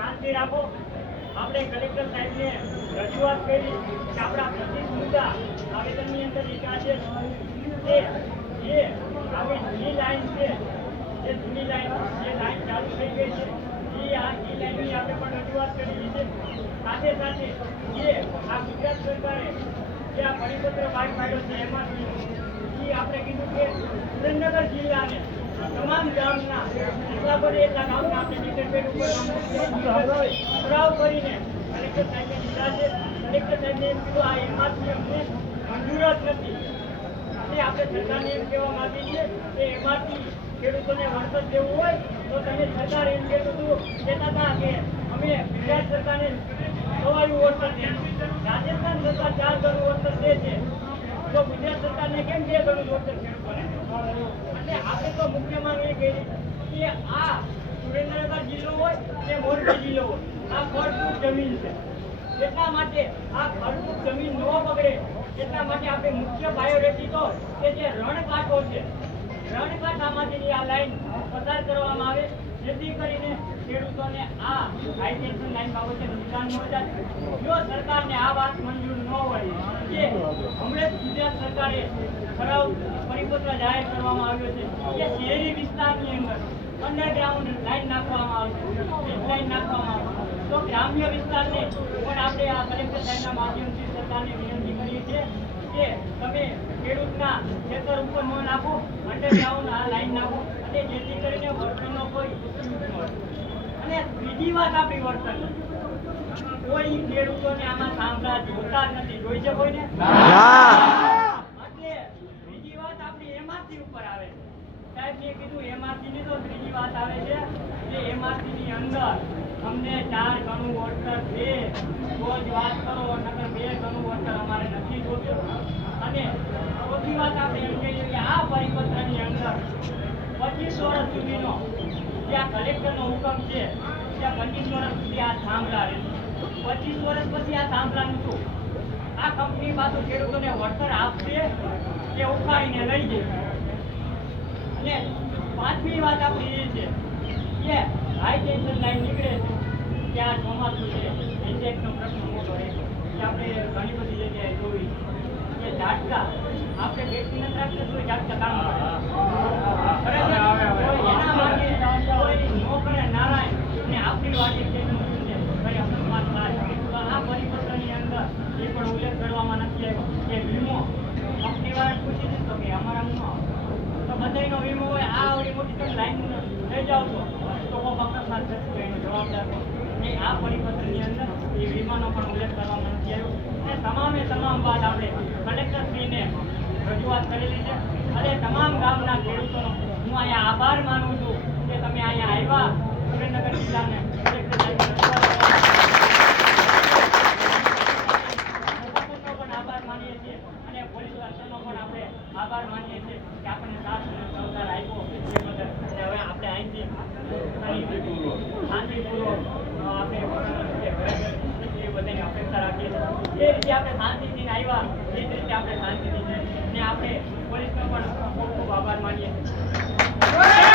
શાંતિ રાખો. આપણે કલેક્ટર સાહેબને રજૂઆત કરી કે આપણા પ્રતિક મુદ્દા આવેદનની અંદર લીધા છે તે જે આપણે જૂની લાઈન છે જે જૂની લાઈન જે લાઈન ચાલુ થઈ ગઈ છે એ લાઈનની આપણે પણ રજૂઆત કરેલી છે. સાથે સાથે જે આ ગુજરાત સરકારે જે આ પરિપત્ર બહાર પાડ્યો છે એમાં આપણે કીધું કે સુરેન્દ્રનગર જિલ્લાને તમામ ગામના એટલા ગામના આપણે ડિટેલમેન્ટ ઉપર ઠરાવ કરીને કલેક્ટર સાહેબને દીધા છે. કલેક્ટર સાહેબને એમ કીધું આ એમાંથી અમને મંજૂર જ નથી. એટલે આપણે સરકારને એમ કહેવા માંગીએ છીએ કે એમાંથી ખેડૂતોને વળતર દેવું હોય તો તમે સરકાર એમ કહેતા હતા કે અમે ગુજરાત સરકારને સવાયું વળતર દે, રાજસ્થાન સરકાર 4 ગણું વળતર દે છે, તો ગુજરાત સરકારને કેમ 2 ગણું વળતર ખેડૂતોને? એટલે આપણે તો મુખ્ય માંગ એ કરી કે આ સુરેન્દ્રનગર જિલ્લો હોય કે મોરબી જિલ્લો હોય, આ ફળદ્રુપ જમીન છે. એટલા માટે આ ફળદ્રુપ જમીન ન બગડે એટલા માટે આપણે મુખ્ય પ્રાયોરિટી તો કે જે રણકાંઠો છે, રણકાંઠામાંથી આ લાઈન પસાર કરવામાં આવે જેથી કરીને ખેડૂતોને આ હાઈ ટેન્શન લાઈન બાબતે નુકસાન ન જાય. જો સરકારને આ વાત મંજૂર ન હોય કે હમણાં ગુજરાત સરકારે ઠરાવ પરિપત્ર જાહેર કરવામાં આવ્યો છે કે શહેરી વિસ્તારની અંદર અંડરગ્રાઉન્ડ લાઈન નાખવામાં આવશે, લાઈન નાખવામાં આવશે, તો ગ્રામ્ય વિસ્તારને પણ આપણે આ કલેક્ટર સાહેબના માધ્યમથી સરકારને વિનંતી કરીએ છીએ કે તમે ખેડૂતના ખેતર ઉપર ન નાખો, અંડરગ્રાઉન્ડ આ લાઈન નાખો અને જેથી કરીને વળતરનો કોઈ અને બીજી વાત આપણી વળતર કોઈ ખેડૂતોને આમાં સાંભળા જોતા નથી. જોઈ છે કોઈને? એટલે બીજી વાત આપણી એમઆરપી ઉપર આવે છે. સાહેબ મેં કીધું એમઆરપી ની તો ત્રીજી વાત આવે છે કે એમઆરપી ની અંદર અમને 4 ગણું વળતર છે તો જ વાત કરો, નકર 2 ગણું વળતર અમારે નથી જોતું. અને ચોથી વાત આપણે એમ કહીએ કે આ પરિપત્રની અંદર 25 વર્ષ સુધીનો જે આ કલેક્ટરનો હુકમ છે ત્યાં 25 વર્ષ સુધી આ થાંભલા રહેશે. 25 વર્ષ પછી આ થાંભલાનું શું? આ કંપની પાછું ખેડૂતોને વળતર આપશે કે ઉખાડીને લઈ જશે? અને પાંચમી વાત આપણી એ છે કે હાઈ ટેન્શન લાઈન નીકળે છે ત્યાં ચોમાસું છે, ઇન્જેક્ટનો પ્રશ્ન મોટો રહે છે કે આપણે ઘણી બધી જગ્યાએ જોઈ કે ઝાટકા આપણે બેસી નથી રાખતા તો ઝાટકા કામ કરે એના માટે કોઈ નો કરે નારાયણ અને આપણી વાડી ટેકનું છે ભાઈ આપણે વાત થાય તો આ પરિપત્રની અંદર એ પણ ઉલ્લેખ કરવામાં નથી આવ્યો કે વીમો કંપની વાળાને પૂછી દીધો કે અમારા તો બધાનો વીમો હોય આ આવડી મોટી તમે લાઈન લઈ જાઓ તો કોઈ અકસ્માત થશે એનો જવાબદાર નહીં. આ પરિપત્રની અંદર એ વીમાનો પણ ઉલ્લેખ કરવામાં નથી આવ્યો અને તમામ વાત આપણે કલેક્ટરશ્રીને રજૂઆત કરેલી છે. અને તમામ ગામના ખેડૂતોનો હું અહીંયા આભાર માનું છું કે તમે અહીંયા આવ્યા સુરેન્દ્રનગર જિલ્લાને કલેક્ટર સાહેબને રજૂઆત પણ આભાર માનીએ છીએ અને પોલીસ તંત્રનો પણ આપણે આભાર માનીએ છીએ કે આપણને સાથ સહકાર આપ્યો એ બદલ. અને હવે આપણે અહીંથી શાંતિપૂર્વક આપણે બધાની અપેક્ષા રાખીએ છીએ જે રીતે આપણે શાંતિથી આવ્યા એ જ રીતે આપણે શાંતિથી ને આપણે પોલીસનો પણ ખૂબ ખૂબ આભાર માનીએ છીએ.